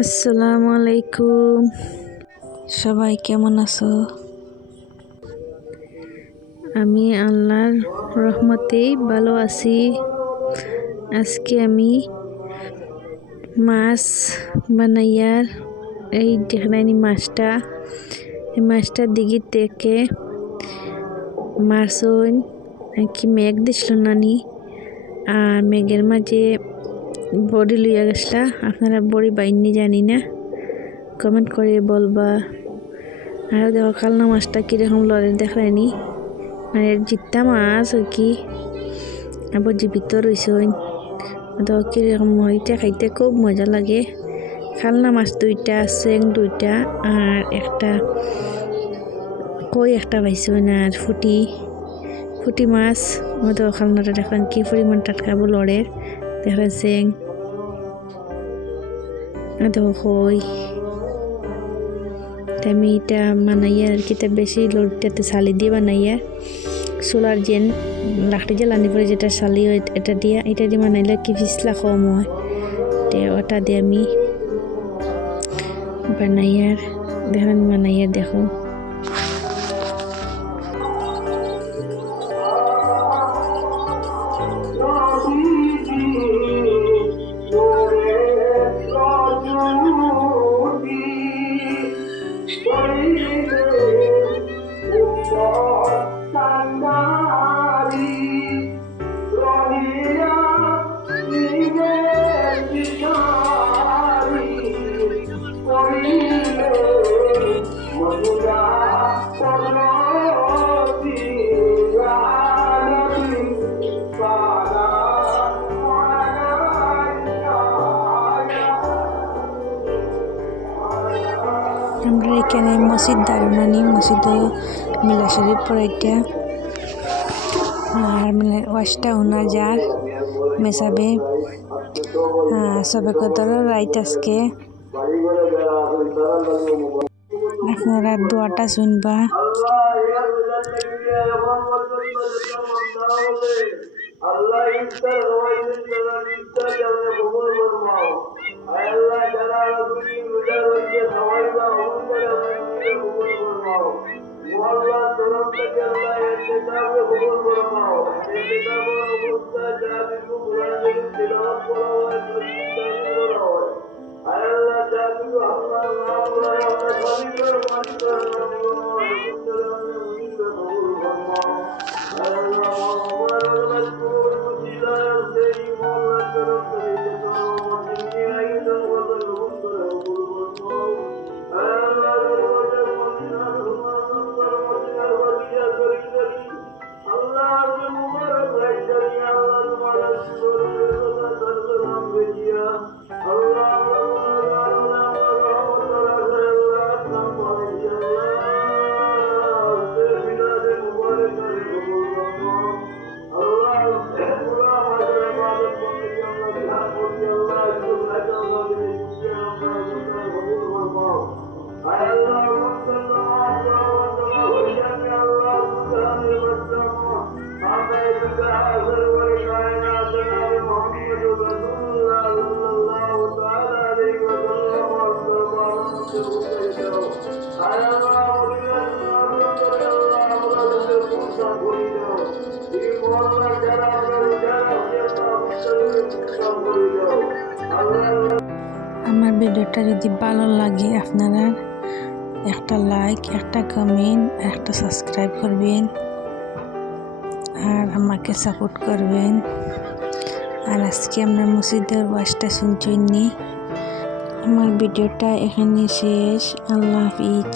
আসসালামু আলাইকুম, সবাই কেমন আছো? আমি আল্লাহর রহমতেই ভালো আছি। আজকে আমি মাছ বানাইয়ার এই দেখলাইনি এই মাছটা দিঘি থেকে মারছইন কি মেঘ দিছিল নানি, আর মেঘের মাঝে বড়ি লইয়া গেছলা। আপনারা বড়ি বাইনি জানি না, কমেন্ট করে বলবা। আর দেখো কালনা মাছটা কিরকম লড়ে দেখলাইনি, মানে জিত্তা মাছ আর কি, আবার জীবিত রয়েছে। দেখো কিরকম, এটা খাইতে খুব মজা লাগে। কালনা মাছ দুইটা, চেং দুইটা, আর একটা কই একটা পাইছে না, আর ফুটি মাছ। দেখো কালনাটা দেখেন কি পরিমাণ টাটকা লড়ের, দেখেন চেং, দেখো কই। আমি এটা বানাইয়া আর কি, বেশি লড়িটাতে শালি দিয়ে বানাইয়া, সোলার জেন লাকড়ি জ্বালানি পরে যেটা শালি হয় এটা দিয়ে বানাইলে কি পিছলা কম হয়, ওটা দিয়ে আমি বানাইয়ার দেখেন বানাইয়া দেখো। আমরা এখানে মসজিদ দারুনানি মসজিদ মিলা শরীফ পড়াইটা, আর ওয়াশটা উনা যার মেসাবে সবে কত রাইত আজকে। আপনারা দোয়াটা শুনবা। আমার ভিডিওটা যদি ভালো লাগে আপনারা একটা লাইক, একটা কমেন্ট, একটা সাবস্ক্রাইব করবেন, আর আমাকে সাপোর্ট করবেন। আর আজকে আমরা মসজিদের ওয়াজটা শুনছি। আমার ভিডিওটা এখানে শেষ। আল্লাহ হাফিজ।